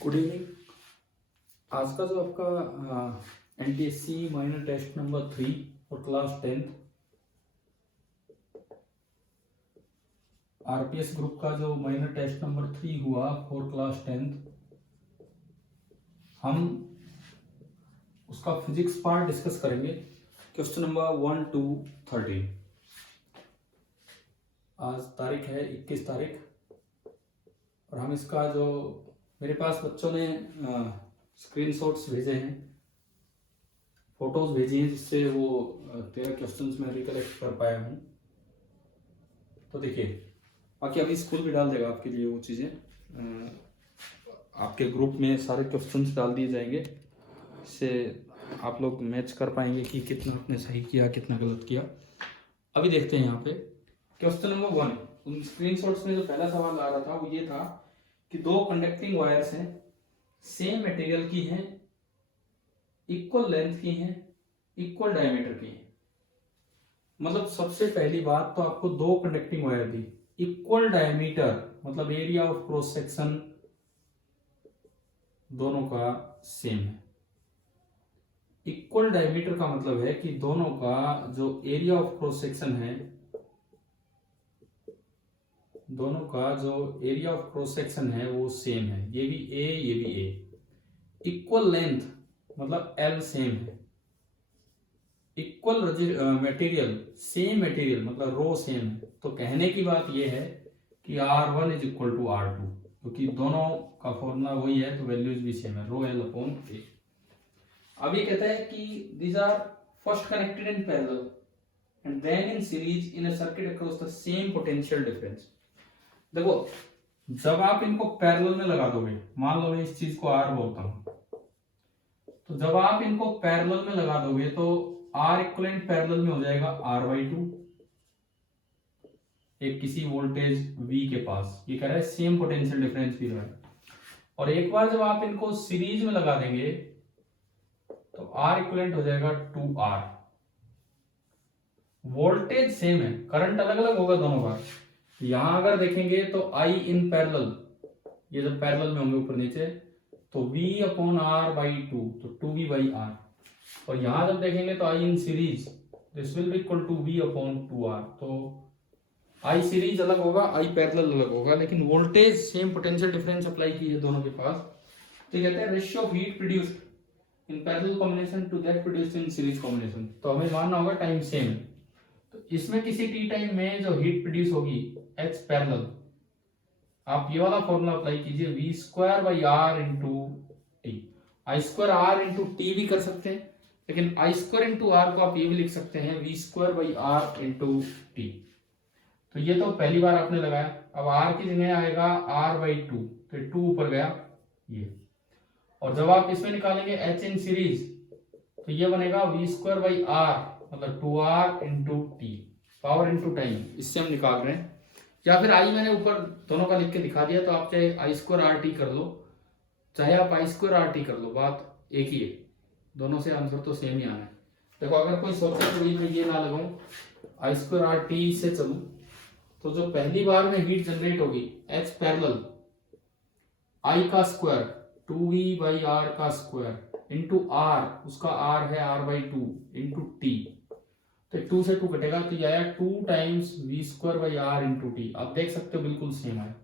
Good evening. आज का जो आपका NTSC माइनर टेस्ट नंबर 3 और क्लास 10 RPS ग्रुप का जो माइनर टेस्ट नंबर 3 हुआ फॉर क्लास 10, हम उसका फिजिक्स पार्ट डिस्कस करेंगे। Question number 1 to 13। आज तारीख है 21 तारीख और हम इसका जो मेरे पास बच्चों ने स्क्रीनशॉट्स भेजे हैं, फोटोज भेजी हैं, जिससे वो 13 क्वेश्चंस में रिकलेक्ट कर पाया हूँ। तो देखिए, बाकी अभी स्कूल भी डाल देगा आपके लिए वो चीज़ें, आपके ग्रुप में सारे क्वेश्चंस डाल दिए जाएंगे, इससे आप लोग मैच कर पाएंगे कि कितना आपने सही किया कितना गलत किया। अभी देखते हैं यहाँ पे क्वेश्चन नंबर 1। उन स्क्रीनशॉट्स में जो पहला सवाल आ रहा था वो ये था कि दो कंडक्टिंग वायर्स हैं, सेम मटेरियल की हैं, इक्वल लेंथ की हैं, इक्वल डायमीटर की हैं। मतलब सबसे पहली बात तो आपको दो कंडक्टिंग वायर दी, इक्वल डायमीटर मतलब एरिया ऑफ क्रॉस सेक्शन दोनों का सेम है। इक्वल डायमीटर का मतलब है कि दोनों का जो एरिया ऑफ क्रॉस सेक्शन है, दोनों का जो एरिया ऑफ क्रॉस सेक्शन है वो सेम है। ये भी ए, ये भी ए। इक्वल लेंथ मतलब एल सेम है। इक्वल मटेरियल, सेम मटेरियल मतलब रो सेम है। तो कहने की बात यह है कि R1 is equal to R2, क्योंकि दोनों का फॉर्मूला वही है, तो वैल्यूज भी सेम है, रो एल अपॉन ए। अभी कहता है कि these are first connected in parallel and then in series in a circuit across the same potential difference. देखो, जब आप इनको पैरेलल में लगा दोगे, मान लो मैं इस चीज को R बोलता हूं, तो जब आप इनको पैरेलल में लगा दोगे तो R इक्वलेंट पैरेलल में हो जाएगा R/2, एक किसी वोल्टेज V के पास। ये कह रहा है सेम पोटेंशियल डिफरेंस भी रहा है। और एक बार जब आप इनको सीरीज में लगा देंगे तो R इक्वलेंट हो जाएगा 2R। वोल्टेज सेम है, करंट अलग अलग होगा दोनों का। यहां अगर देखेंगे तो I इन पैरेलल, ये जब पैरेलल में होंगे ऊपर नीचे, तो V अपॉन R/2, तो 2V/R। और यहां जब देखेंगे तो I in series, this will be equal to V upon 2R। तो I सीरीज अलग होगा, I पैरेलल अलग होगा, लेकिन voltage same potential difference apply की है दोनों के पास। तो कहते हैं ratio of heat produced in parallel combination to that produced in series combination. तो हमें मानना होगा टाइम सेम है। तो इसमें किसी टी टाइम में जो हीट प्रोड्यूस होगी H पैरेलल, आप ये वाला फॉर्मूला अप्लाई कीजिए, V²/R into T. I²R into T भी कर सकते हैं, लेकिन I² इंटू R को आप ये भी लिख सकते हैं V²/R इंटू टी। तो ये तो पहली बार आपने लगाया। अब R की जगह आएगा R/2, तो 2 ऊपर गया ये। और जब आप इसमें निकालेंगे H इन सीरीज, तो ये बनेगा V²/R मतलब 2R into T, power into time, इससे हम निकाल रहे हैं। या फिर I मैंने ऊपर दोनों का लिख के दिखा दिया, तो आप चाहे I²RT कर लो, चाहे आप I²RT कर लो, बात एक ही है, दोनों से आंसर तो सेम ही आना है। देखो, अगर कोई सोचे तो ये ना लगाऊं, I²RT से चलूं, तो जो पहली बार में हीट जनरेट होगी H पैरेलल, I का स्क्वायर 2V/R का स्क्वायर इंटू R, उसका R है R/2 इंटू टी। तो 2 से 2 कटेगा, तो ये आया 2 टाइम्स V²/R इंटू टी। आप देख सकते हो बिल्कुल सेम है।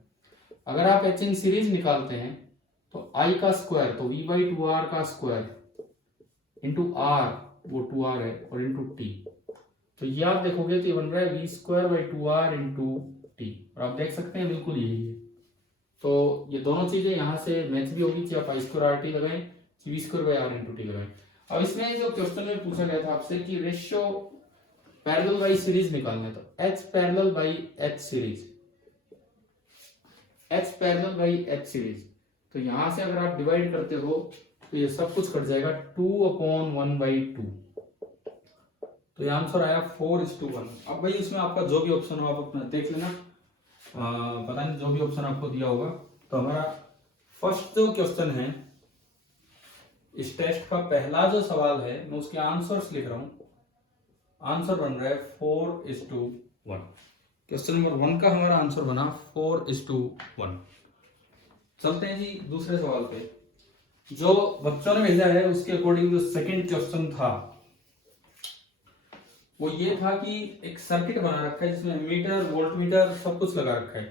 अगर आप H इन सीरीज निकालते हैं तो I का स्क्वायर, तो V/2R का स्क्वायर इंटू R, वो 2R है, और इंटू टी। तो ये आप देखोगे तो ये बन रहा है V²/2R इंटू टी, और आप देख सकते हैं बिल्कुल यही है। तो ये दोनों चीजें यहाँ से मैच भी होगी, चाहे आप I²RT लगाएं, V²/R इंटू टी लगाएं। अब इसमें जो क्वेश्चन में पूछा गया था आपसे कि रेशियो पैरेलल बाई सीरीज निकालना है, तो H parallel by H series, H parallel by H series. तो यहां से अगर आप डिवाइड करते हो तो ये सब कुछ कट जाएगा, 2/1/2। तो ये आंसर आया 4:1। अब भाई इसमें आपका जो भी ऑप्शन हो आप अपना देख लेना, पता नहीं जो भी ऑप्शन आपको दिया होगा। तो हमारा फर्स्ट जो क्वेश्चन है, इस टेस्ट का पहला जो सवाल है, मैं उसके आंसर्स लिख रहा हूं। आंसर बन रहा है 4:1। क्वेश्चन नंबर 1 का हमारा आंसर बना 4:1। चलते हैं जी दूसरे सवाल पे। जो बच्चों ने भेजा है उसके अकॉर्डिंग जो सेकंड क्वेश्चन था वो ये था कि एक सर्किट बना रखा है जिसमें मीटर वोल्ट मीटर सब कुछ लगा रखा है।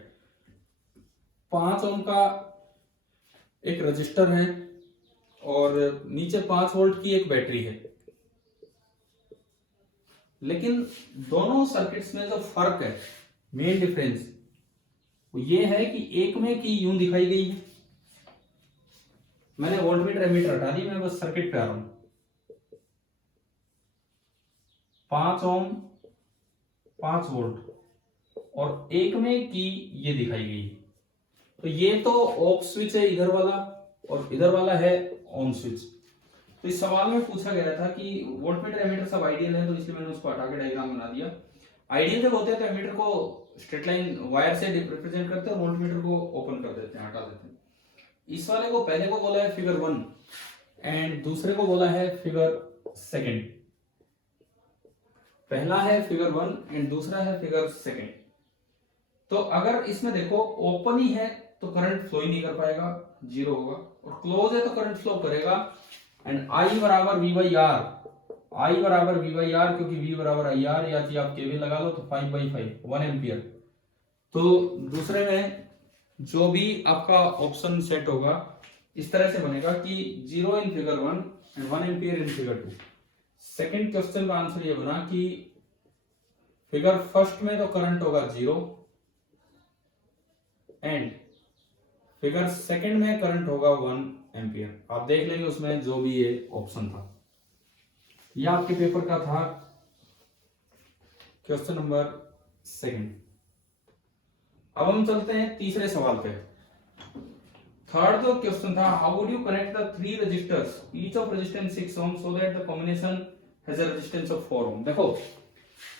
5 ओम का एक रजिस्टर है और नीचे 5 वोल्ट की एक बैटरी है। लेकिन दोनों सर्किट्स में जो फर्क है, मेन डिफरेंस वो ये है कि एक में की यूं दिखाई गई है। मैंने वोल्टमीटर एमीटर हटा दी, मैं बस सर्किट पे आ रहा हूं। 5 ओम 5 वोल्ट और एक में की ये दिखाई गई। तो ये तो ऑफ स्विच है इधर वाला और इधर वाला है ऑन स्विच। तो इस सवाल में पूछा गया था कि वोल्टमीटर एमीटर सब आइडियल है, तो इसलिए मैंने उसको हटा के डायग्राम बना दिया। आइडियल जब होते हैं तो एमीटर को स्ट्रेट लाइन वायर से रिप्रेजेंट करते हैं और वोल्टमीटर को ओपन कर देते हैं, हटा देते हैं। इस वाले को पहले को बोला है फिगर 1 एंड दूसरे को बोला है फिगर 2। पहला है फिगर 1 एंड दूसरा है फिगर 2। तो अगर इसमें देखो ओपन ही है तो करंट फ्लो ही नहीं कर पाएगा, जीरो होगा, और क्लोज है तो करंट फ्लो करेगा। एंड आई बराबर वी बाई आर, आई बराबर वी बाई आर, क्योंकि वी बराबर आई आर, या जी आप केवीएल लगा लो तो 5/5 1 एम्पियर। तो दूसरे में जो भी आपका ऑप्शन सेट होगा इस तरह से बनेगा कि 0 in figure 1 and 1 ampere in figure 2। Second question का आंसर ये बना कि फिगर फर्स्ट में तो करंट होगा 0 एंड फिगर सेकंड में करंट होगा 1 एम्पियर। आप देख लेंगे उसमें जो भी ये ऑप्शन था। यह आपके पेपर का था क्वेश्चन नंबर 2। अब हम चलते हैं तीसरे सवाल पे। थर्ड जो क्वेश्चन था, how would you connect the 3 resistors each of resistance 6 ohm so that the combination has a resistance of 4 ohm. देखो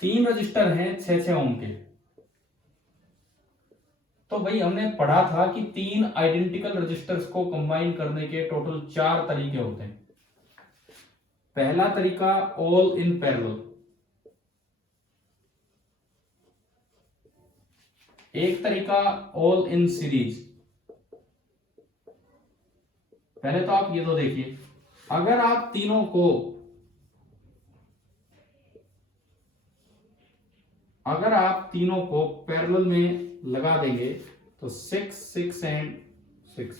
3 रजिस्टर हैं 6 ओम के। तो भाई हमने पढ़ा था कि 3 आइडेंटिकल रजिस्टर्स को कंबाइन करने के टोटल 4 तरीके होते हैं। पहला तरीका ऑल इन पैरेलल, एक तरीका ऑल इन सीरीज। पहले तो आप ये तो देखिए, अगर आप तीनों को पैरेलल में लगा देंगे तो 6 6 एंड 6,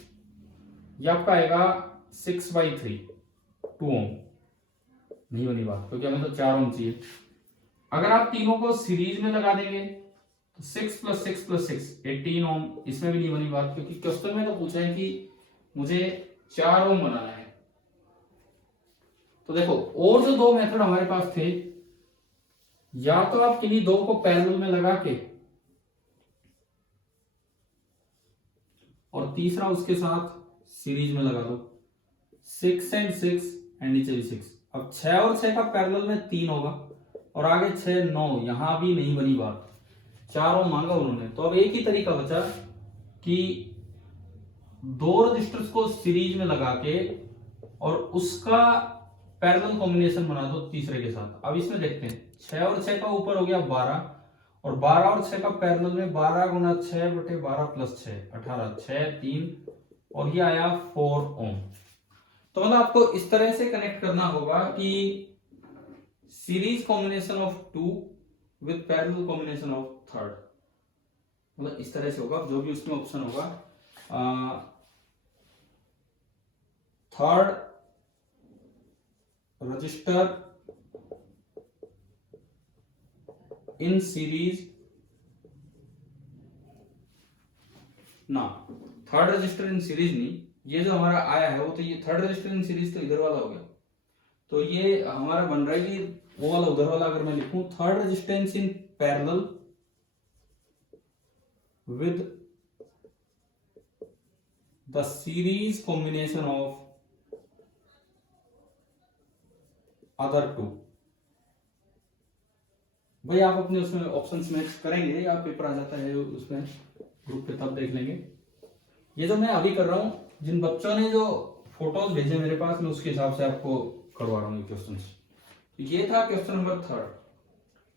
ये आपका आएगा 6/3 2 ओम। नहीं बनी बात, क्योंकि हमें तो 4 ओम चाहिए। अगर आप तीनों को सीरीज में लगा देंगे तो 6 + 6 + 6 18 ओम। इसमें भी नहीं बनी बात, क्योंकि क्वेश्चन में तो पूछा है कि मुझे 4 ओम बनाना है। तो देखो और जो 2 मेथड हमारे पास थे, या तो आप किन्हीं 2 को पैरेलल में लगा के और तीसरा उसके साथ सीरीज में लगा दो, 6 एंड 6 एंड नीचे भी 6। अब 6 और 6 का पैरेलल में 3 होगा और आगे 6 9, यहां भी नहीं बनी बात, 4 ओम मांगा उन्होंने। तो अब एक ही तरीका बचा कि 2 रजिस्टर्स को सीरीज में लगा के और उसका पैरेलल कॉम्बिनेशन बना दो तीसरे के साथ। अब इसमें देखते हैं 6 और 6 का ऊपर हो गया 12 और 12 और 6 का पैरेलल में 12 × 6/12 + 6 18 6 3 और ये आया 4 ओम। तो मतलब आपको इस तरह से कनेक्ट करना होगा कि series combination of 2 with parallel combination of 3, मतलब इस तरह से होगा। जो भी उसमें ऑप्शन होगा, थर्ड रजिस्टर इन सीरीज ना, थर्ड रजिस्टर इन सीरीज नहीं, ये जो हमारा आया है वो तो ये थर्ड रजिस्टर इन सीरीज तो इधर वाला हो गया। तो ये हमारा बन रहा है कि वो वाला उधर वाला अगर मैं लिखूं, third resistance in parallel with the series combination of other 2। भाई आप अपने उसमें ऑप्शंस मैच करेंगे या पेपर आ जाता है उसमें ग्रुप पे, तब देख लेंगे। ये जो मैं अभी कर रहा हूं, जिन बच्चों ने जो फोटोज भेजे मेरे पास, मैं उसके हिसाब से आपको करवा रहा हूँ क्वेश्चन। ये था क्वेश्चन नंबर 3।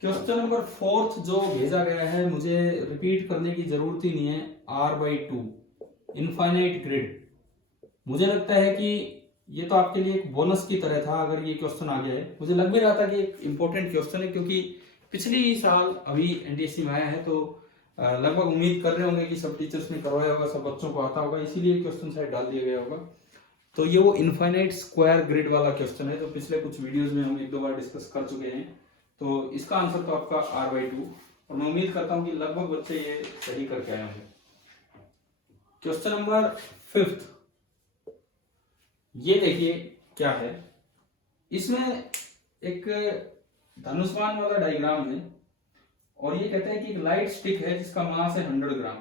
क्वेश्चन नंबर 4 जो भेजा गया है, मुझे रिपीट करने की जरूरत ही नहीं है, R/2 इनफाइनाइट ग्रिड। मुझे लगता है कि ये तो आपके लिए एक बोनस की तरह था अगर ये क्वेश्चन आ गया है। मुझे लग भी रहा था कि एक इम्पोर्टेंट क्वेश्चन है, क्योंकि पिछली साल अभी एनटीएससी में आया है, तो लगभग उम्मीद कर रहे होंगे कि सब टीचर्स ने करवाया होगा, सब बच्चों को आता होगा, इसीलिए क्वेश्चन शायद डाल दिया गया होगा। तो ये वो इनफाइनाइट स्क्वायर ग्रिड वाला क्वेश्चन है, तो पिछले कुछ वीडियोस में हम एक दो बार डिस्कस कर चुके हैं। तो इसका आंसर तो आपका R/2, और मैं उम्मीद करता हूँ कि लगभग बच्चे ये सही करके आए होंगे। क्वेश्चन नंबर 5, ये देखिए क्या है। इसमें एक धनुष्मान वाला डायग्राम है, और ये कहता है कि एक लाइट स्टिक है जिसका मास है 100 ग्राम,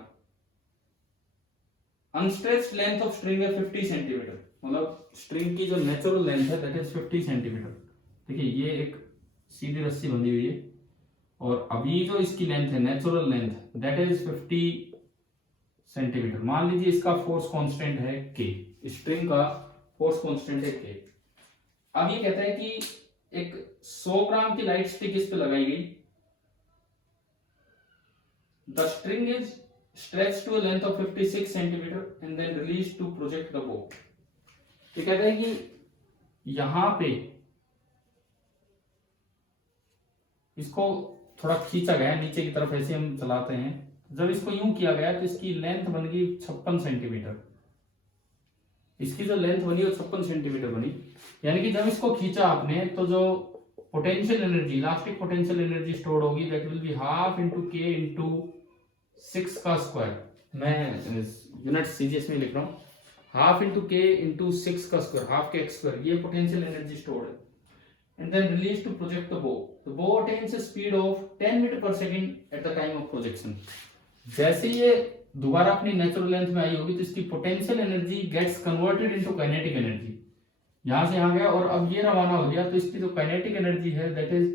अनस्ट्रेच्ड लेंथ ऑफ स्ट्रिंग है 50 सेंटीमीटर, मतलब स्ट्रिंग की जो नेचुरल लेंथ है दैट इज 50 सेंटीमीटर। देखिए ये एक सीधी रस्सी बंधी हुई है, और अभी जो इसकी लेंथ है natural length that is 50 centimetre. मान लीजिए इसका फोर्स कांस्टेंट है K, स्ट्रिंग का फोर्स कांस्टेंट है K। अब ये कहता है कि एक 100 ग्राम की लाइट स्टिक इस पे लगाई गई, the string is stretched to a length of 56 centimeter and then released to project the bow। तो कहता है कि यहां पे इसको थोड़ा खींचा गया नीचे की तरफ, ऐसे हम चलाते हैं, जब इसको यूं किया गया तो इसकी लेंथ बन गई 56 सेंटीमीटर। इसकी जो लेंथ बनी वो 56 सेंटीमीटर बनी, यानी कि जब इसको खींचा आपने तो जो potential energy, elastic potential energy store होगी that will be half into K into 6 का स्क्वायर। मैं यूनिट सीजीएस में लिख रहा हूँ, हाफ इंटू के इंटू 6 का स्क्वायर, हाफ के एक्स स्क्वायर, ये पोटेंशियल एनर्जी स्टोर है। And then release to project the bow. The bow attains a speed of 10 meter per second at the time of projection. जैसे ये दोबारा अपनी natural length में आई होगी तो इसकी potential energy gets converted into kinetic energy, यहां से यहां गया और अब ये रवाना हो गया, तो इसकी जो काइनेटिक एनर्जी है that is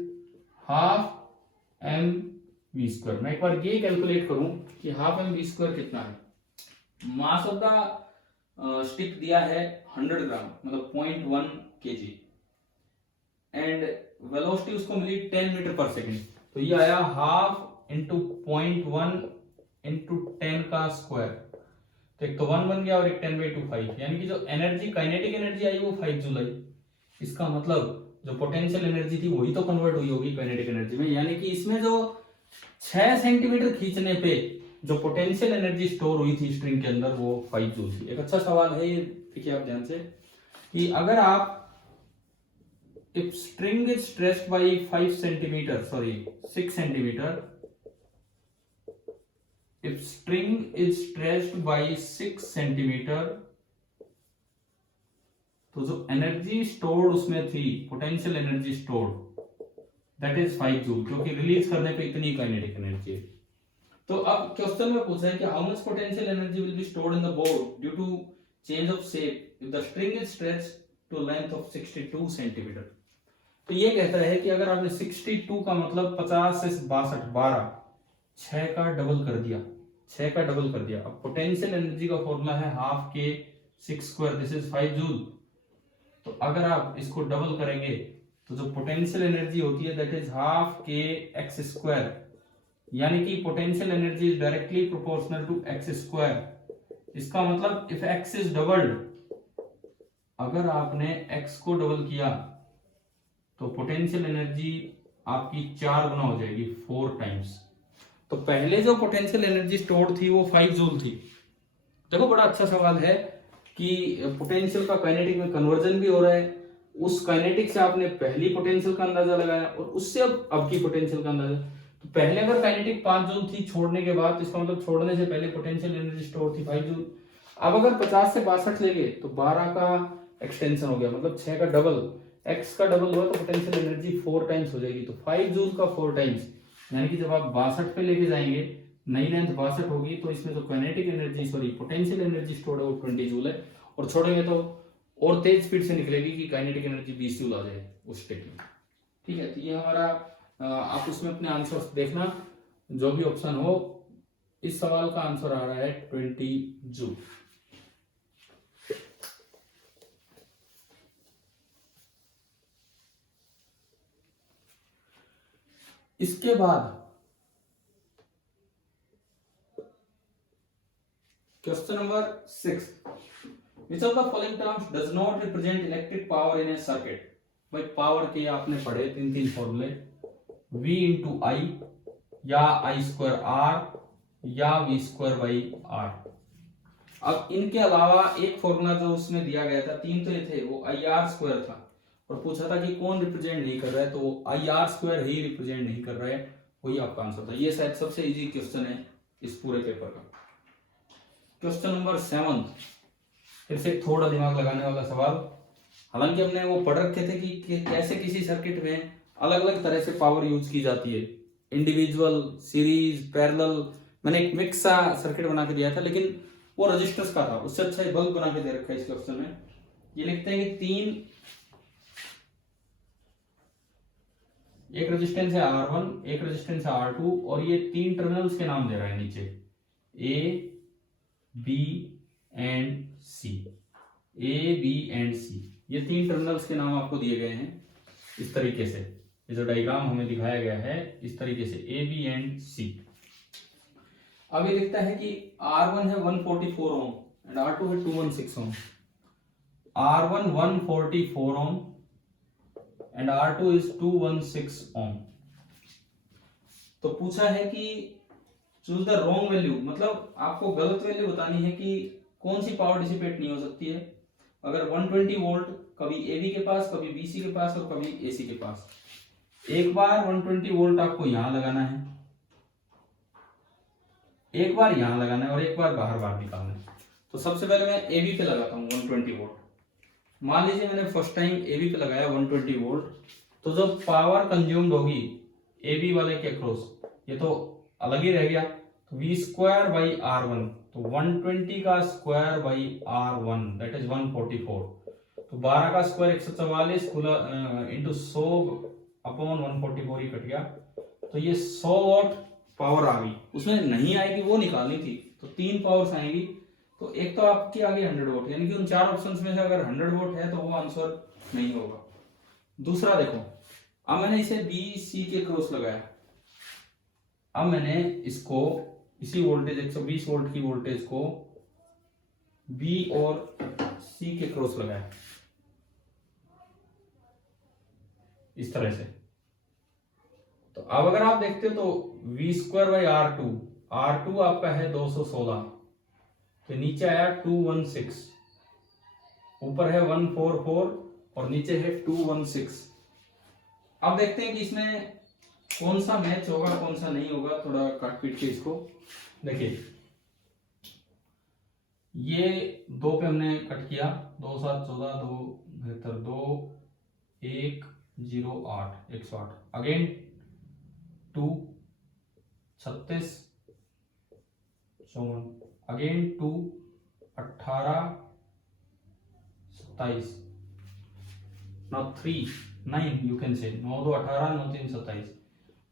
half m v square. मैं एक बार ये कैलकुलेट करूं कि हाफ एम वी स्क्वायर कितना है। मास ऑफ द स्टिक दिया है 100 ग्राम, मतलब 0.1 kg, एंड वेलोसिटी उसको मिली 10 मीटर पर सेकेंड, तो ये आया हाफ इंटू 0.1 इंटू 10 का स्क्वायर। तो एक तो 1 बन गया और एक 10/2 5, यानी कि जो एनर्जी काइनेटिक एनर्जी आई वो 5 जूल आई। इसका मतलब जो पोटेंशियल एनर्जी थी वही तो कन्वर्ट हुई होगी काइनेटिक एनर्जी में, यानी कि इसमें जो 6 सेंटीमीटर खींचने पे जो पोटेंशियल एनर्जी स्टोर हुई थी स्ट्रिंग के अंदर वो 5 जूल थी। एक अच्छा सवाल है ये, देखिए आप ध्यान से कि अगर आप if string is stretched by 5 centimeter, sorry 6 centimeter, if string is stretched by 6 centimeter, तो जो एनर्जी स्टोर्ड उसमें थी, potential energy stored that is 5 joule, क्योंकि रिलीज करने पे इतनी काइनेटिक एनर्जी है। तो अब क्वेश्चन में पूछा है कि how much potential energy will be stored in the board due to change of shape if the string is stretched to length of 62 centimetre. तो ये कहता है कि अगर आपने 62 का मतलब 50 से 62 12 6 का डबल कर दिया, 6 का डबल कर दिया। अब पोटेंशियल एनर्जी का फॉर्मूला है हाफ के 6 स्क्वायर, दिस इज 5 जूल। तो अगर आप इसको डबल करेंगे तो जो पोटेंशियल एनर्जी होती है दैट इज हाफ के एक्स स्क्वायर, यानी कि potential energy is directly proportional to x square. इसका मतलब इफ एक्स इज डबल्ड, अगर आपने एक्स को डबल किया तो पोटेंशियल एनर्जी आपकी 4 गुना हो जाएगी, 4 टाइम्स। तो पहले जो पोटेंशियल एनर्जी स्टोर थी वो 5 जूल थी। देखो बड़ा अच्छा सवाल है कि पोटेंशियल का काइनेटिक में कन्वर्जन भी हो रहा है, उस काइनेटिक से आपने पहली पोटेंशियल का अंदाजा लगाया और उससे अब की पोटेंशियल का अंदाजा। तो पहले अगर काइनेटिक 5 जूल थी छोड़ने के बाद, इसका मतलब छोड़ने से पहले पोटेंशियल एनर्जी स्टोर थी 5 जूल। अब अगर 50 से 62 लेंगे तो 12 का एक्सटेंशन हो गया, मतलब 6 का डबल, x का डबल हुआ तो पोटेंशियल एनर्जी 4 टाइम्स हो जाएगी। तो 5 जूल का 4 टाइम्स, यानी कि जब आप 62 पे लेके जाएंगे, नई लेंथ 62 होगी, तो इसमें जो kinetic energy sorry potential energy store है वो 20 जूल है, और छोड़ेंगे तो और तेज स्पीड से निकलेगी कि काइनेटिक एनर्जी 20 जूल आ जाए उस स्टेट में। ठीक है, तो ये हमारा आप उसमें अपने आंसर देखना, जो भी ऑप्शन हो। इस सवाल का आंसर आ रहा है 20 जूल। इसके बाद question number 6, which of the following terms does not represent electric power in a circuit? भाई पावर के आपने पढ़े तीन फॉर्मूले, V इंटू आई या आई स्क्वायर आर या V स्क्वायर बाई आर। अब इनके अलावा एक फॉर्मूला जो उसमें दिया गया था, तीन तो ये थे, वो आई आर स्क्वायर था, और पूछा था कि कौन रिप्रेजेंट नहीं कर रहा है, तो वो I R square he represent नहीं कर रहा है, वही आपका आंसर था। ये शायद सबसे इजी क्वेश्चन है इस पूरे पेपर का। क्वेश्चन नंबर 7, फिर से थोड़ा दिमाग लगाने वाला सवाल। हालांकि हमने वो पढ़ रखे थे कि कैसे किसी सर्किट में अलग अलग तरह से पावर यूज की जाती है, इंडिविजुअल, सीरीज, पैरेलल। मैंने एक मिक्स सा सर्किट बना के दिया था, लेकिन वो रजिस्टर्स का था, उससे अच्छा बल्ब बना के दे रखा है इस क्वेश्चन में। ये लिखते हैं कि एक रेजिस्टेंस है R1, एक रेजिस्टेंस है R2, और ये तीन टर्मिनल्स के नाम दे रहा है नीचे, A, B and C। A, B and C, ये तीन टर्मिनल्स के नाम आपको दिए गए हैं इस तरीके से। ये जो डायग्राम हमें दिखाया गया है इस तरीके से, A, B एंड C। अब ये लिखता है कि R1 है 144 ओम एंड R2 है 216 ओम। R1 144 ohm and R2 is 216 ओम। तो पूछा है कि चूज द रॉन्ग वैल्यू, मतलब आपको गलत वैल्यू बतानी है कि कौन सी पावर डिसिपेट नहीं हो सकती है अगर 120 वोल्ट कभी AB के पास, कभी BC के पास और कभी AC के पास। एक बार 120 वोल्ट आपको यहां लगाना है, एक बार यहां लगाना है और एक बार बाहर निकालना है। तो सबसे पहले मैं AB पे लगाता हूं 120 वोल्ट। मान लीजिए मैंने फर्स्ट टाइम AB पे लगाया 120 वोल्ट, तो जो पावर कंज्यूम्ड होगी AB वाले के अक्रॉस, ये तो अलग ही रह गया, तो V स्क्वायर बाई R1, तो 120 का square by R1 that is 144, तो 12 का स्क्वायर 144 इंटू 100 अपॉन 144 ही कट गया, तो ये 100 वॉट पावर आ गई। उसमें नहीं आएगी वो निकालनी थी, तो तीन पावर्स आएंगी। तो एक तो आपकी आ गई 100 वोट, यानी कि उन चार ऑप्शंस में से अगर 100 वोट है तो वो आंसर नहीं होगा। दूसरा देखो, अब मैंने इसे बी सी के क्रॉस लगाया, अब मैंने इसको इसी वोल्टेज 120 वोल्ट की वोल्टेज को बी और सी के क्रॉस लगाया इस तरह से। तो अब अगर आप देखते हो तो V स्क्वायर बाई R2 आपका है 216, तो नीचे आया 216, ऊपर है 144 और नीचे है 216। अब देखते हैं कि इसमें कौन सा मैच होगा कौन सा नहीं होगा, थोड़ा काट पीट के इसको देखिए। ये दो पे हमने कट किया, 2 7 14 2 बेहतर 2 1 0 8 108, again 2 36 54, again 2 18 27, now 3 9 you can say 9 2 18 9 3 27,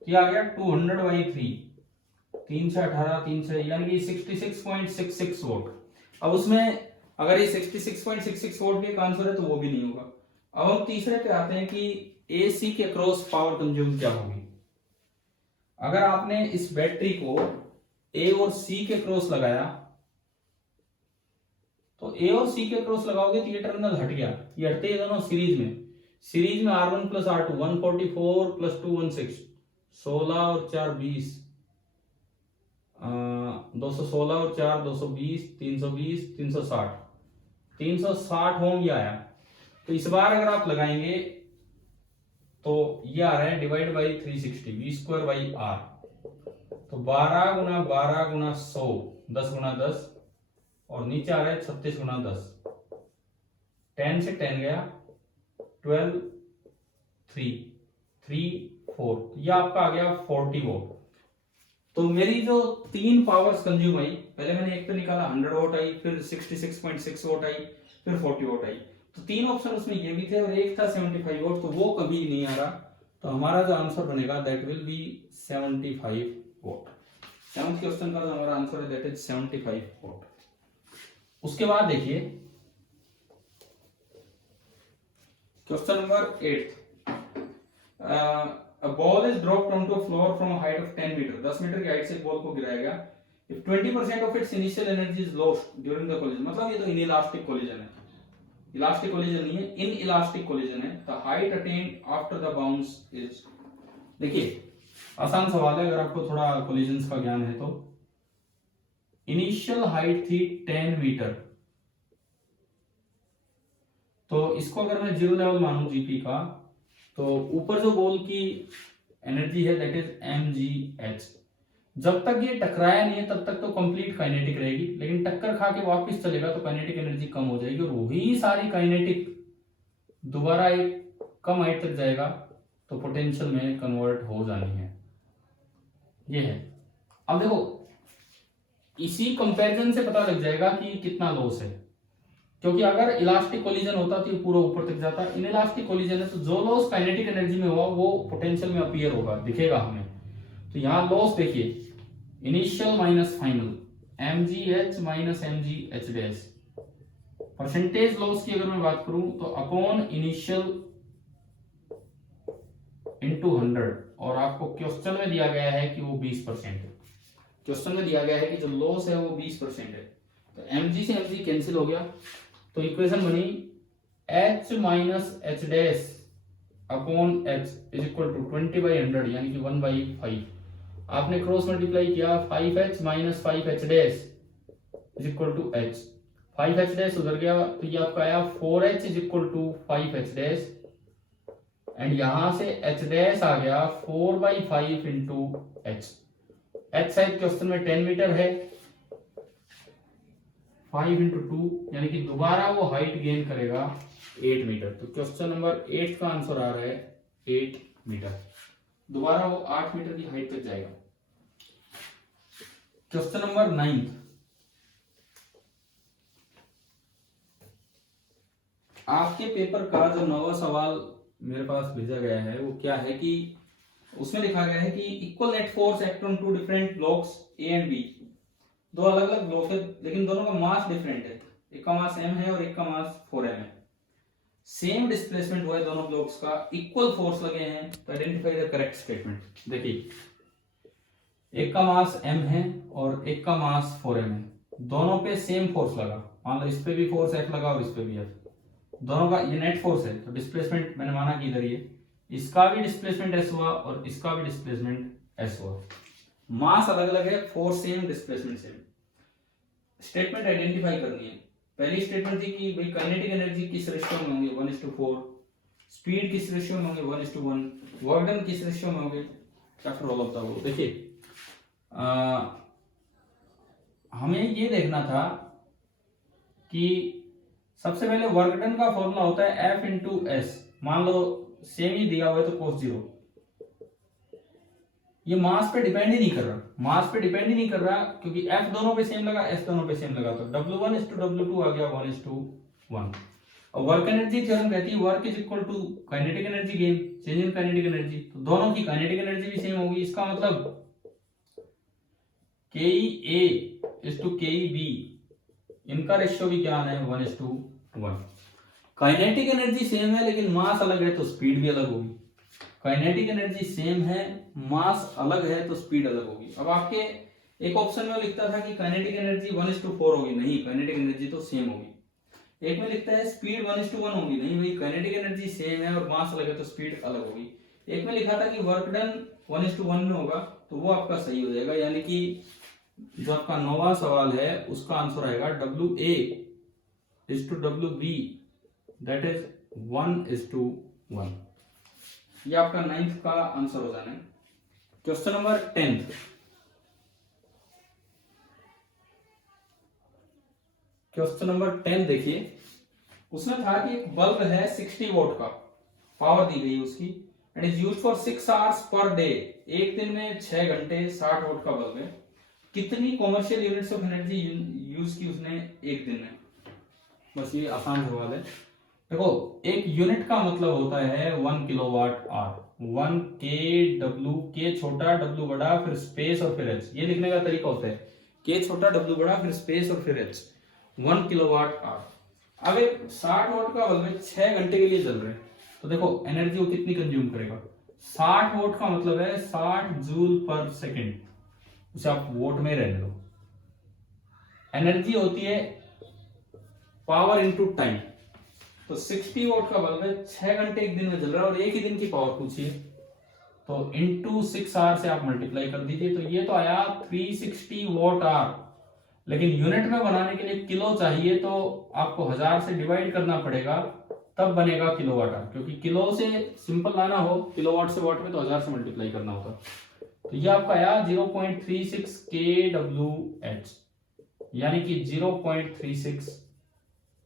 ये आ गया 200/3, 3 से 18 3 से, यानी कि 66.66 वोल्ट। अब उसमें अगर ये 66.66 वोल्ट भी एक आंसर है तो वो भी नहीं होगा। अब हम तीसरे पे आते हैं कि AC के क्रॉस पावर कंज्यूम क्या होगी। अगर आपने इस बैटरी को A और C के क्रॉस लगाया, तो A और C के क्रॉस लगाओगे तो ये टर्मिनल हट गया, ये हटते ही दोनों सीरीज में R1 प्लस R2 144 प्लस 216, 16 और 4 20, 216 और 4 220, 320 360, 360 ओम ये आया। तो इस बार अगर आप लगाएंगे तो ये आ रहा है divide by 360 V square by R, तो 12 गुना 12 गुना 100 10 गुना 10, और नीचे आ रहा है 36 गुना 10, 10 से 10 गया 12 3 3 4, ये आपका आ गया 40 वोल्ट। तो मेरी जो तीन पावर्स कंज्यूम आई, पहले मैंने एक पे निकाला 100 वोट आई, फिर 66.6 वोट आई, फिर 40 वोट आई, तो तीन ऑप्शन उसमें ये भी थे और एक था 75 वोट, तो वो कभी नहीं आ रहा। तो हमारा जो आंसर बनेगा that will B 75 vote. Seventh question का जो हमारा आंसर है दैट इज 75 वोट। उसके बाद देखिए question number 8, a ball is dropped onto a floor from a height of 10 metre, 10 metre की हाइट से बॉल को गिराया गया। If 20% of its initial energy is lost during the collision, मतलब ये तो इनइलास्टिक कोलिजन है, इलास्टिक कोलिजन नहीं है, इन इलास्टिक कोलिजन है। The height attained after the bounce is, देखिए आसान सवाल है, अगर आपको थोड़ा कोलिजन्स का ज्ञान है तो। इनिशियल हाइट थी 10 मीटर, तो इसको अगर मैं जीरो लेवल मानूं जीपी का, तो ऊपर जो बॉल की एनर्जी है दैट इज mgh। जब तक ये टकराया नहीं है तब तक तो कंप्लीट काइनेटिक रहेगी, लेकिन टक्कर खा के वापस चलेगा तो काइनेटिक एनर्जी कम हो जाएगी, और वही सारी काइनेटिक दोबारा एक कम हाइट तक जाएगा तो पोटेंशियल में कन्वर्ट हो जानी है। ये है। अब देखो इसी कंपैरिजन से पता लग जाएगा कि कितना लॉस है, क्योंकि अगर इलास्टिक कोलिजन होता तो ये पूरा ऊपर तक जाता, इन इलास्टिक कोलिजन है तो जो लॉस काइनेटिक एनर्जी में हुआ वो पोटेंशियल में अपीयर होगा, दिखेगा हमें। तो यहाँ लॉस देखिए, initial minus final, mgh minus mgh dash. Percentage loss की अगर मैं बात करूं तो अपॉन इनिशियल इंटू 100, और आपको क्वेश्चन में दिया गया है कि वो 20% है। क्वेश्चन में दिया गया है कि जो लॉस है वो 20% है, तो mg से mg कैंसिल हो गया, तो इक्वेशन बनी h minus h dash upon h is equal to 20/100 यानी कि 1/5। आपने क्रॉस मल्टीप्लाई किया, 5h minus 5h dash is equal to h, 5h dash उधर गया तो ये आपका आया 4h is equal to 5h dash, and यहां से h डैश आ गया 4/5 into h। h side question में 10 मीटर है, 5 इंटू 2 यानी कि दोबारा वो हाइट गेन करेगा 8 मीटर। तो क्वेश्चन नंबर 8 का आंसर आ रहा है 8 मीटर, दोबारा वो 8 मीटर की हाइट तक जाएगा। क्वेश्चन नंबर 9, आपके पेपर का जो नवा सवाल मेरे पास भेजा गया है वो क्या है कि उसमें लिखा गया है कि equal net force act on two different blocks A and B. दो अलग अलग ब्लॉक है लेकिन दोनों का मास डिफरेंट है, एक का मास m है और एक का मास 4m है। सेम डिस्प्लेसमेंट हुआ है दोनों ब्लॉक्स का, इक्वल फोर्स लगे हैं, तो आइडेंटिफाई द करेक्ट स्टेटमेंट। देखिए एक का मास m है और एक का मास 4m है, दोनों पे सेम फोर्स लगा, मान लो इस पे भी फोर्स F लगा और इस पे भी F, दोनों का ये नेट फोर्स है, तो डिस्प्लेसमेंट मैंने माना कि इधर ये इसका भी डिस्प्लेसमेंट S हुआ और इसका भी डिस्प्लेसमेंट S हुआ। मास अलग अलग है, force same, displacement same. Statement identify करनी है। पहली स्टेटमेंट थी कि भाई काइनेटिक एनर्जी किस रेशियो में होंगे 1:4, स्पीड किस रेशियो में होंगे 1:1, वर्क डन किस रेशियो में होंगे, क्या फिर रोल होता है। देखिए हमें ये देखना था कि सबसे पहले वर्क डन का फॉर्मूला होता है F इंटू एस, मान लो सेम ही दिया हुआ है तो cos 0, ये मास पे डिपेंड ही नहीं कर रहा, मास पे डिपेंड ही नहीं कर रहा क्योंकि F दोनों पे सेम लगा, S दोनों पे सेम लगा, तो W1:W2 आ गया 1:1। और वर्क एनर्जी थ्योरम कहती है work is equal to kinetic energy gain, change in kinetic energy, तो दोनों की काइनेटिक एनर्जी भी सेम होगी। इसका मतलब KEA:KEB, इनका रेशियो भी क्या आना है 1:1। काइनेटिक एनर्जी सेम है लेकिन मास अलग है तो स्पीड भी अलग होगी, काइनेटिक एनर्जी सेम है मास अलग है तो स्पीड अलग होगी। अब आपके एक ऑप्शन में लिखता था कि काइनेटिक एनर्जी 1:4 होगी, नहीं काइनेटिक एनर्जी तो सेम होगी। एक में लिखता है स्पीड 1:1 होगी, नहीं भाई काइनेटिक एनर्जी सेम है और मास अलग है तो स्पीड अलग होगी। एक में लिखा था कि वर्क डन 1:1 में होगा, तो वो आपका सही हो जाएगा, यानी कि जो आपका नौवां सवाल है उसका आंसर आएगा WA:WB दैट इज 1:1। ये आपका 9th का आंसर हो जाना है। क्वेश्चन नंबर 10, क्वेश्चन नंबर 10 देखिए, उसमें था कि एक बल्ब है 60 वोल्ट का, पावर दी गई उसकी, and is used for 6 hours per day, एक दिन में 6 घंटे 60 वोल्ट का बल्ब है, कितनी commercial units of energy use की उसने एक दिन में। बस ये आसान सवाल है। देखो एक यूनिट का मतलब होता है 1 किलोवाट आवर, 1 kW, के छोटा W बड़ा फिर स्पेस और फिर H, ये लिखने का तरीका होता है के छोटा W बड़ा फिर स्पेस और फिर H, 1 किलोवाट आवर। अब एक 60 वोल्ट का बल्ब 6 घंटे के लिए जल रहे हैं, तो देखो एनर्जी वो कितनी कंज्यूम करेगा। 60 वोल्ट का मतलब है 60 जूल पर सेकेंड, उसे आप वोट में रहने दो, एनर्जी होती है पावर इनटू टाइम। तो 60 वॉट का बल्ब है, 6 घंटे एक दिन में जल रहा है और एक ही दिन की पावर पूछिए, तो इंटू 6 आवर से आप मल्टीप्लाई कर दीजिए, तो ये तो आया 360 वॉट आवर। लेकिन यूनिट में बनाने के लिए किलो चाहिए, तो आपको 1000 से डिवाइड करना पड़ेगा, तब बनेगा किलोवाट आवर, क्योंकि किलो से सिंपल लाना हो किलोवाट से वाट में तो 1000 से मल्टीप्लाई करना होगा। तो ये आपका आया 0.36 kWh, यानी कि 0.36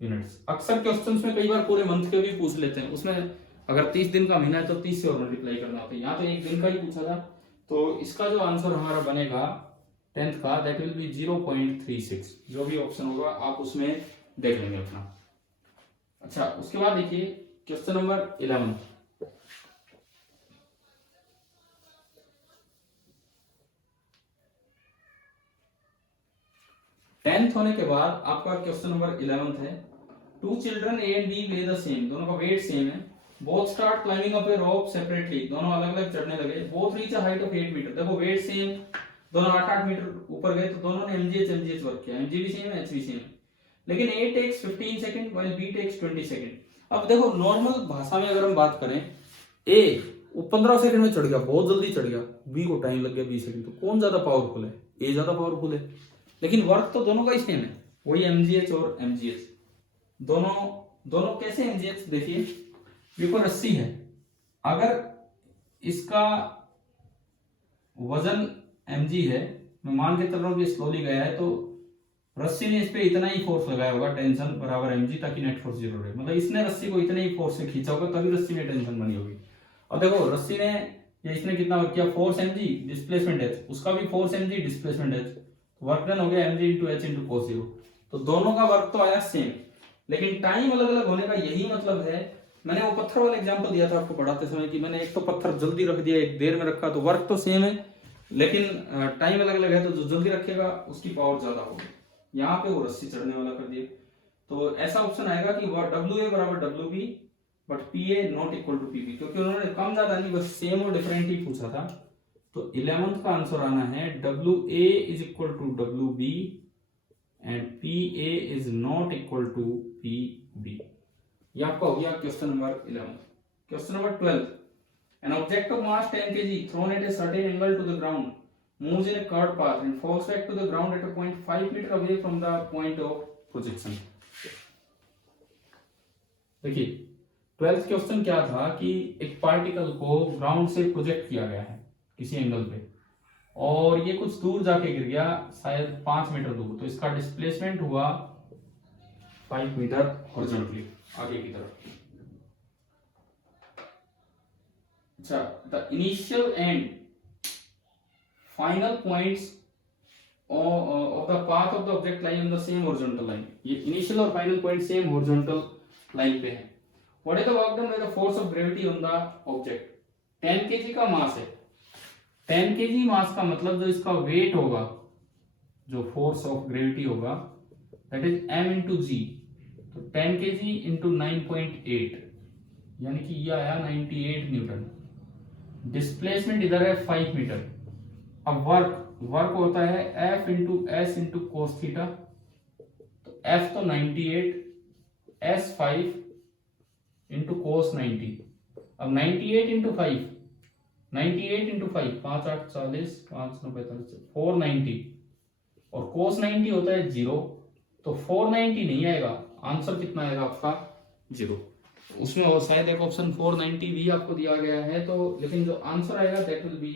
यूनिट्स। अक्सर क्वेश्चंस में कई बार पूरे मंथ के भी पूछ लेते हैं, उसमें अगर 30 दिन का महीना है तो 30 से और मल्टीप्लाई करना होता है, यहाँ तो एक दिन का ही पूछा था। तो इसका जो आंसर हमारा बनेगा 10th का, दैट विल बी 0.36। जो भी ऑप्शन होगा आप उसमें देख लेंगे अपना। अच्छा, उसके बाद देखिए क्वेश्चन नंबर 11। टेंथ होने के बाद आपका क्वेश्चन नंबर 11 है। Two children A and B weigh the same, दोनों का वेट सेम है। Both start climbing up a rope separately, दोनों अलग अलग चढ़ने लगे। Both reach a height of 8 meter, देखो वेट सेम, दोनों 8-8 मीटर ऊपर गए, तो दोनों ने एमजीएच वर्क किया, एमजी भी सेम है, एच भी सेम है। लेकिन A takes 15 second while B takes 20 second. अब देखो नॉर्मल भाषा में अगर हम बात करें, ए वो 15 सेकंड में चढ़ गया, बहुत जल्दी चढ़ गया, बी को टाइम लग गया 20 सेकंड, तो कौन ज्यादा पावरफुल है? ए ज्यादा पावरफुल है। लेकिन वर्क तो दोनों का ही सेम है, वही एमजीएच और एमजीएच। दोनों दोनों कैसे एमजीएच? देखिए ये कोई रस्सी है, अगर इसका वजन mg है, मैं मान के चल रहा हूं कि स्लोली गया है, तो रस्सी ने इस पे इतना ही फोर्स लगाया होगा, टेंशन बराबर mg, ताकि नेट फोर्स 0 रहे। मतलब इसने रस्सी को इतने ही फोर्स से खींचा होगा, तभी रस्सी में टेंशन बनी होगी। और देखो रस्सी ने या इसने कितना वर्क किया, फोर्स mg, डिस्प्लेसमेंट h, उसका भी force mg, displacement h, work done हो गया mg into h into cos 0। तो दोनों का वर्क तो आया सेम, लेकिन टाइम अलग अलग होने का यही मतलब है। मैंने वो पत्थर वाला एग्जांपल दिया था आपको पढ़ाते समय कि मैंने एक तो पत्थर जल्दी रख दिया, एक देर में रखा, तो वर्क तो सेम है, लेकिन टाइम अलग अलग है, तो जो जल्दी रखेगा उसकी पावर ज्यादा होगी। यहाँ पे वो रस्सी चढ़ने वाला कर दिया, तो ऐसा ऑप्शन आएगा कि WA बराबर WB but PA not equal to PB, क्योंकि उन्होंने कम ज्यादा नहीं, बस सेम और डिफरेंट ही पूछा था। तो 11th का आंसर आना है WA is equal to WB and PA is not equal to PB। ये आपका हो गया question number 11। Question number 12, an object of mass 10 kg thrown at a certain angle to the ground moves in a curved path and falls back to the ground at a point 5 meter away from the point of projection। देखिए 12th question क्या था कि एक particle को ground से project किया गया है किसी एंगल पे, और ये कुछ दूर जाके गिर गया, शायद 5 मीटर दूर, तो इसका डिस्प्लेसमेंट हुआ 5 मीटर हॉरिजॉन्टली आगे की तरफ। अच्छा, the initial and final points of the path of the object line on the same horizontal line. ये इनिशियल और final point same horizontal line पे है। What is the work done by the force of gravity on the object? 10 kg का मास है, 10 kg मास का मतलब जो इसका वेट होगा, जो फोर्स ऑफ ग्रेविटी होगा, दैट इज m इंटू जी। तो 10 kg इंटू 9.8, यानी कि ये आया 98 न्यूटन। डिस्प्लेसमेंट इधर है 5 मीटर। अब वर्क होता है F into S into cos theta, तो F तो 98, S 5 इंटू कोस 90। अब 98 इंटू 5, 98 इंटू 5, 5 8 40, 5 9 45, 490, और कोस 90 होता है 0, तो 490 नहीं आएगा, आंसर कितना आएगा आपका 0। उसमें और शायद एक ऑप्शन 490 भी आपको दिया गया है, तो लेकिन जो आंसर आएगा दैट विल बी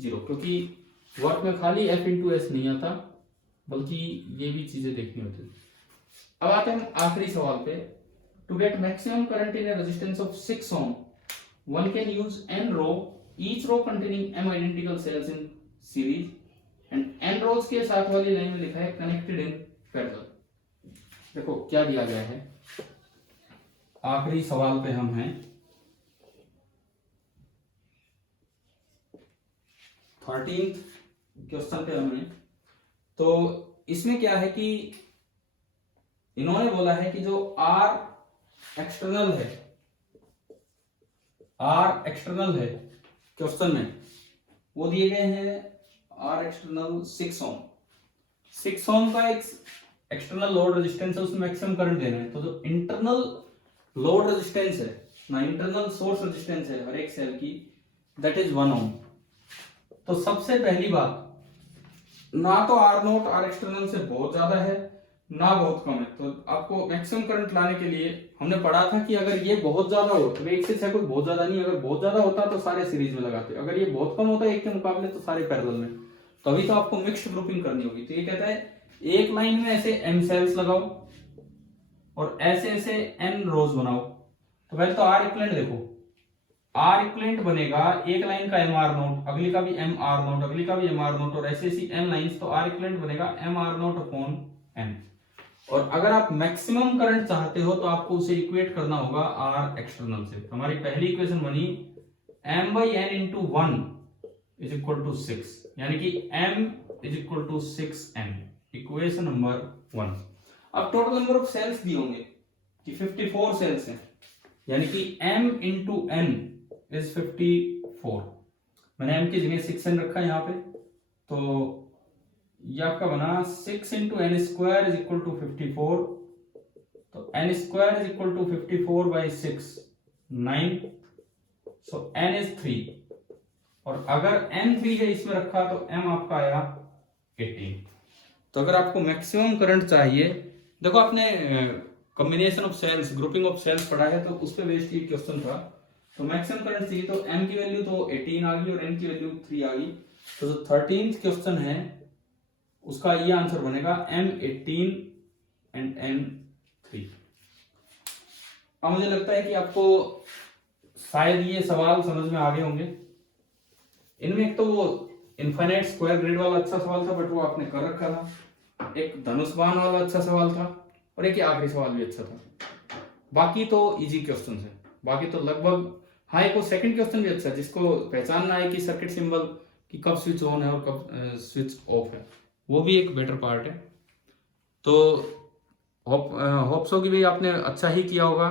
0, क्योंकि वर्क में खाली F इंटू एस नहीं आता, बल्कि ये भी चीजें देखनी होती है। अब आते हैं आखिरी सवाल पे। To get maximum current in a resistance of 6 ohm one can use n row, each row containing m identical cells in series, and n rows के साथ वाली लाइन में लिखा है कनेक्टेड इन पैरेलल। देखो क्या दिया गया है, आखिरी सवाल पे हम हैं, 13th क्वेश्चन पे हम हैं। तो इसमें क्या है कि इन्होंने बोला है कि जो R एक्सटर्नल है क्वेश्चन में, वो दिए गए हैं R एक्सटर्नल 6 ओम। 6 ओम का एक एक्सटर्नल लोड रेजिस्टेंस है उसमें मैक्सिमम करंट देना है, तो जो इंटरनल लोड रेजिस्टेंस है ना, इंटरनल सोर्स रेजिस्टेंस है हर एक सेल की, दैट इज 1 ओम। तो सबसे पहली बात, ना तो आर नोट आर एक्सटर्नल से बहुत ज्यादा है ना बहुत कम है, तो आपको मैक्सिमम करंट लाने के लिए हमने पढ़ा था कि अगर ये बहुत ज्यादा हो तो 1 से 6 कोई बहुत ज्यादा नहीं, अगर बहुत ज्यादा होता तो सारे सीरीज में लगाते, अगर ये बहुत कम होता है एक के मुकाबले तो सारे पैरेलल में। तो अभी तो आपको मिक्स्ड ग्रुपिंग करनी होगी। तो ये कहता है एक लाइन में ऐसे m सेल्स लगाओ और ऐसे ऐसे n रोज बनाओ। तो पहले तो आर इक्विवेलेंट देखो, आर इक्विवेलेंट बनेगा एक लाइन का एम आर नोट, अगली का भी एम आर नोट, अगली का भी एम आर नोट, और ऐसे ऐसी n लाइंस, तो आर इक्विवेलेंट बनेगा m r not upon n। और अगर आप मैक्सिमम करंट चाहते हो तो आपको उसे इक्वेट करना होगा आर एक्सटर्नल से। हमारी पहली इक्वेशन बनी m by n into 1 is equal to 6, यानी कि m is equal to 6n, equation number 1। अब टोटल नंबर ऑफ सेल्स दिए होंगे कि 54 सेल्स हैं, यानी कि m into n is 54। मैंने m की जगह 6n रखा यहाँ पे, तो ये आपका बना 6 into n square is equal to 54, तो n square is equal to 54 by 6 9, so n is 3, और अगर n 3 है इसमें रखा तो m आपका आया 18। तो अगर आपको मैक्सिमम करंट चाहिए, देखो आपने combination of cells, grouping of cells पढ़ा है तो उस पे बेस्ड ये क्वेश्चन था। तो मैक्सिमम करंट चाहिए तो m की वैल्यू तो 18 आ गई और n की वैल्यू 3 आ गई, तो जो 13th क्वेश्चन है उसका ये आंसर बनेगा M18 एंड M3। अब मुझे लगता है कि आपको शायद ये सवाल समझ में आ गए होंगे। इनमें एक तो वो इनफाइनाइट स्क्वायर ग्रिड वाला अच्छा सवाल था, बट वो आपने कर रखा था, एक धनुष्बाण वाला अच्छा सवाल था, और एक आखिरी सवाल भी अच्छा था। बाकी तो इजी क्वेश्चन है, बाकी तो लगभग, हाँ एक वो सेकंड क्वेश्चन भी अच्छा है जिसको पहचानना है कि सर्किट सिंबल कि कब स्विच ऑन है और कब स्विच ऑफ है, वो भी एक बेटर पार्ट है। तो होप सो कि भाई आपने अच्छा ही किया होगा।